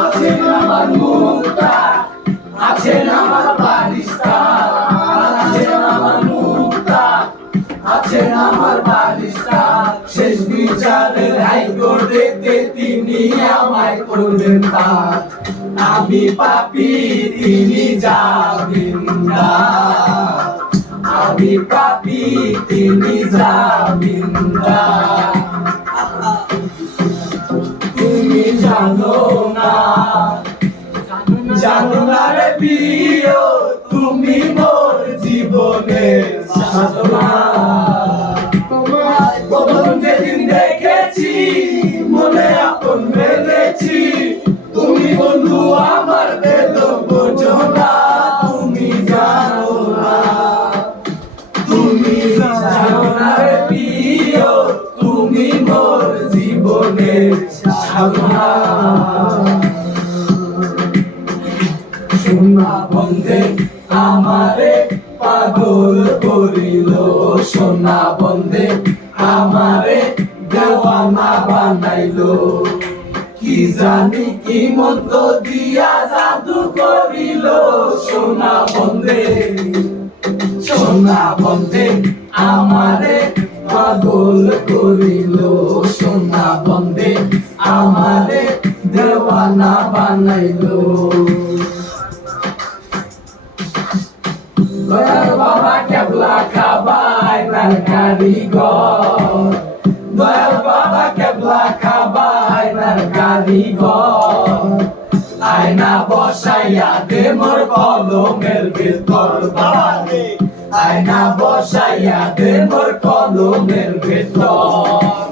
আছেন আমার মুক্তা, আছেন আমার বারিস্তা, আছেন আমার মুক্তা, আছেন আমার বারিস্তা। শেষ বিচারের হাইকোর্টেতে তিনি আমায় করবেন তার। আমি পাপী, তিনি জামিনদার। আমি পাপী, তিনি জামিনদার। তুমি জানো না, জানো না রে প্রিয়, তুমি মোর জীবনের সাধনা। প্রথম যেদিন দেখেছি মনে আপন ভেবেছি, তুমি বন্ধু আমার বেদ বোঝো না। তুমি জানো না, তুমি জানো না রে প্রিয়, তুমি মোর জীবনের সাধনা। সোনা বন্ধে আমারে পাগল করিল, সোনা বন্ধে আমারে দেওয়ানা বানাইলো। কি জানি কি মন্ত্র দিয়া জাদু করিল, সোনা বন্ধে, সোনা বন্ধে আমারে পাগল করিল, সোনা বন্ধে আমারে দেওয়ানা বানাইলো। দয়াল বাবা কেবলা খাবাই তার কারিগর, দয়াল বাবা কেবলা খাবাই তার কারিগর। আয়না বসাইয়া দে মোর কলমের ভেতর বাবারে, আয়না বসাইয়া দে মোর কলমের ভেতর।